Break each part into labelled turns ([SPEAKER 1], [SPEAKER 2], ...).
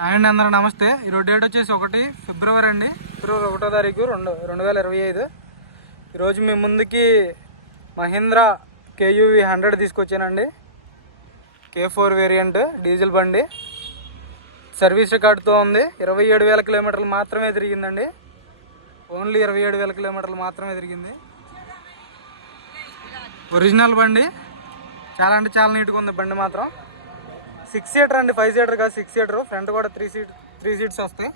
[SPEAKER 1] And అందరూ నమస్తే. ఈరోజు డేట్ వచ్చేసి ఒకటి ఫిబ్రవరి అండి. ఫిబ్రవరి ఒకటో తారీఖు రెండు రెండు వేల ఇరవై ఐదు. ఈరోజు మీ ముందుకి మహీంద్రా కేయూవి హండ్రెడ్ తీసుకొచ్చానండి. కే ఫోర్ వేరియంట్ డీజిల్ బండి. సర్వీస్ రికార్డుతో ఉంది. ఇరవై ఏడు వేల కిలోమీటర్లు మాత్రమే తిరిగిందండి. ఓన్లీ ఇరవై ఏడు వేల కిలోమీటర్లు మాత్రమే తిరిగింది. ఒరిజినల్ బండి. చాలా అంటే చాలా నీట్గా ఉంది బండి మాత్రం. సిక్స్ సీటర్ అండి ఫైవ్ సీటర్ కాదు సిక్స్ సీటర్. ఫ్రంట్ కూడా త్రీ సీట్ త్రీ సీట్స్ వస్తాయి.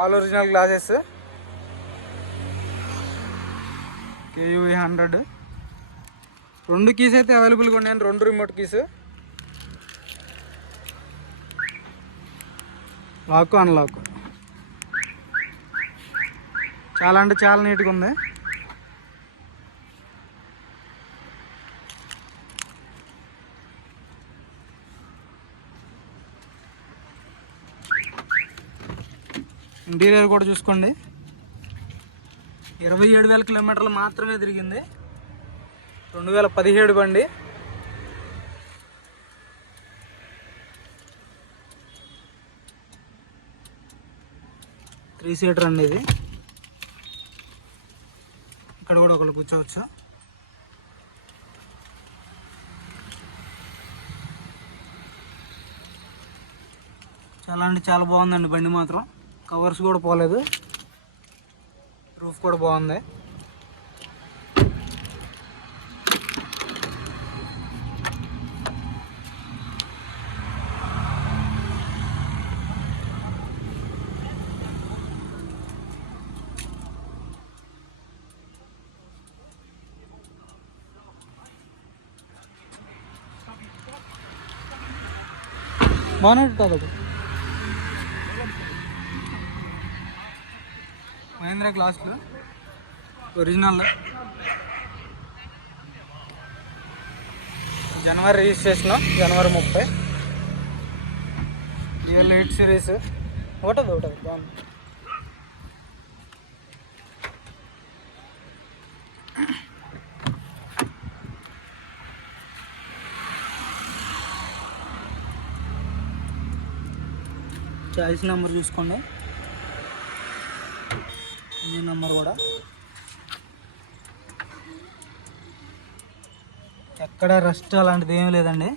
[SPEAKER 1] All original glasses KUV hundred రెండు కీస్ అయితే అవైలబుల్గా ఉన్నాయండి రెండు రిమోట్ కీస్ లాక్ అన్లాక్ చాలా అంటే చాలా నీట్గా ఉంది. ఇంటీరియర్ కూడా చూసుకోండి. ఇరవై ఏడు వేల కిలోమీటర్లు మాత్రమే తిరిగింది. రెండు వేల పదిహేడు బండి. త్రీ సీటర్ అండి ఇది. ఇక్కడ కూడా ఒకళ్ళు కూర్చోవచ్చు. చాలా అంటే చాలా బాగుందండి బండి మాత్రం. కవర్స్ కూడా పోలేదు. రూఫ్ కూడా బాగుంది. బాగున్నట్టు తాగదు మహేంద్ర క్లాస్లో ఒరిజినల్ జనవరి రిజిస్ట్రేషన్ జనవరి ముప్పై. ఇయర్ ఎయిట్ సిరీస్ ఒకటది ఒకటది బాగుంది చాయిస్ నెంబర్ చూసుకోండి. ఇంజిన్ నెంబర్ కూడా. ఎక్కడ రెస్ట్ అలాంటిది ఏం లేదండి.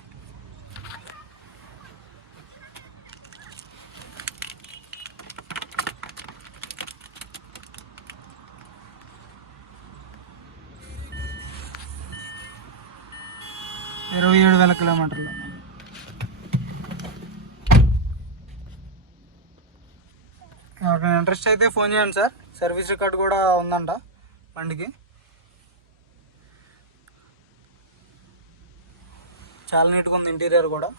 [SPEAKER 1] ఇరవై ఏడు వేల కిలోమీటర్లు. ఇంట్రెస్ట్ అయితే ఫోన్ చేయండి సార్. సర్వీస్ రికార్డ్ కూడా ఉందంట బండికి. చాలా నీట్గా ఉంది ఇంటీరియర్ కూడా.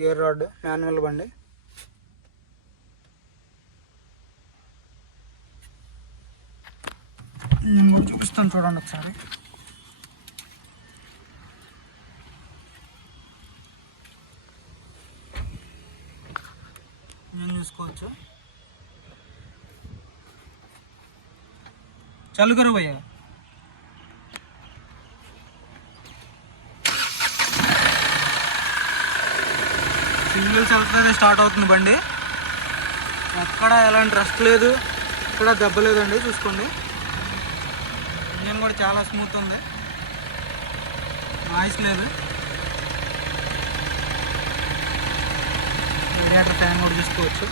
[SPEAKER 1] గేర్ రాడ్ మాన్యువల్ బండి. నేను కూడా చూపిస్తాను చూడండి ఒకసారి. నేను చూసుకోవచ్చు? चालू करो भैया సింగిల్ సెల్ఫ్తోనే స్టార్ట్ అవుతుంది బండి ఎక్కడ ఎలాంటి రెస్ట్ లేదు ఇక్కడ దెబ్బ లేదండి చూసుకోండి ఇంజన్ కూడా చాలా స్మూత్ ఉంది నాయిస్ లేదు రేడియేటర్ ఫ్యాన్ కూడా చూసుకోవచ్చు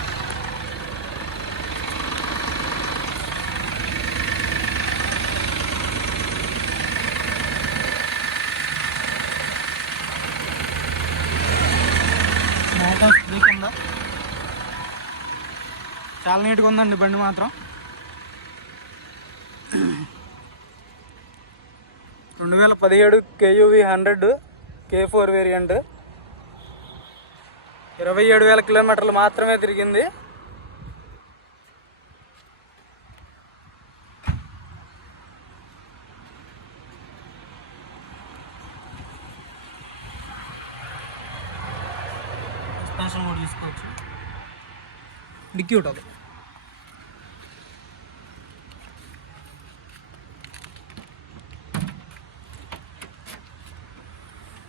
[SPEAKER 1] చాలా నీట్గా ఉందండి బండి మాత్రం. రెండు వేల పదిహేడు KUV hundred K four variant ఇరవై ఏడు వేల కిలోమీటర్లు మాత్రమే తిరిగింది. సస్పెన్షన్ కూడా తీసుకోవచ్చు. డిక్కీ ఉంటుంది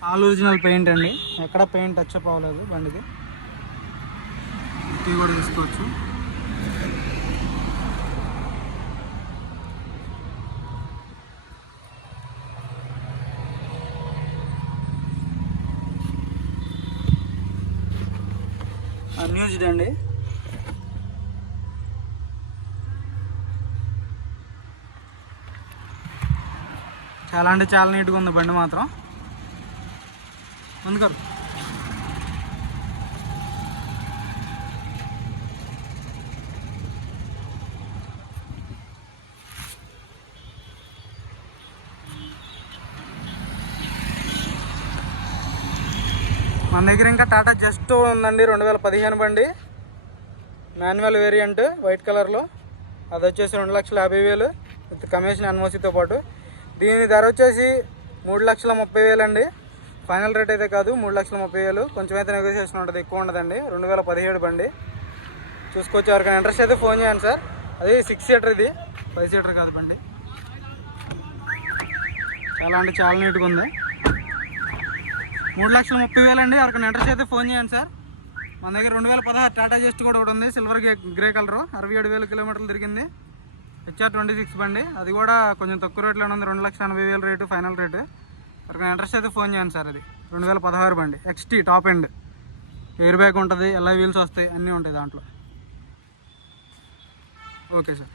[SPEAKER 1] ఆల్ ఒరిజినల్ పెయింట్ అండి. ఎక్కడ పెయింట్ టచ్ అవ్వలేదు బండికి. ఎక్స్టీ కూడా తీసుకోవచ్చు. అన్యూజ్డ్ అండి. చాలా అంటే చాలా నీట్గా ఉంది బండి మాత్రం. ముందుకారు మన దగ్గర ఇంకా టాటా జస్ట్ ఉందండి రెండు వేల పదిహేను బండి. మాన్యువల్ వేరియంట్ వైట్ కలర్లో. అది వచ్చేసి రెండు లక్షల యాభై వేలు. విత్ కమిషన్ ఎన్ఓసితో పాటు. దీని ధర వచ్చేసి మూడు లక్షల ముప్పై వేలు అండి ఫైనల్ రేట్ అయితే కాదు మూడు లక్షల ముప్పై వేలు. కొంచెం అయితే నెగోషియేషన్ ఉంటుంది ఎక్కువ ఉండదండి. రెండు వేల పదిహేడు బండి. చూసుకోవచ్చు ఎవరికైనా ఇంట్రెస్ట్ అయితే ఫోన్ చేయండి సార్. అది సిక్స్ సీటర్ ఇది. ఫైవ్ సీటర్ కాదు బండి. చాలా అంటే చాలా నీట్గా ఉంది. మూడు లక్షల ముప్పై వేలు అండి ఎవరికైనా ఇంట్రెస్ట్ అయితే ఫోన్ చేయండి సార్. మన దగ్గర రెండు వేల పదహారు టాటా జెస్ట్ కూడా ఒకటి ఉంది. సిల్వర్ గ్రే గ్రే అరవై ఏడు వేల కిలోమీటర్లు తిరిగింది. హెచ్ఆర్ ట్వంటీ సిక్స్ బండి. అది కూడా కొంచెం తక్కువ రేట్లోనే ఉంది. రెండు లక్షల ఎనభై వేల రేటు ఫైనల్ రేటు. ఎవరికైనా ఇంట్రెస్ట్ అయితే ఫోన్ చేయండి సార్ అది. రెండు వేల పదహారు బండి. XT top end air bag ఉంటుంది ఎలా వీల్స్ వస్తాయి అన్నీ ఉంటాయి దాంట్లో. Okay sir.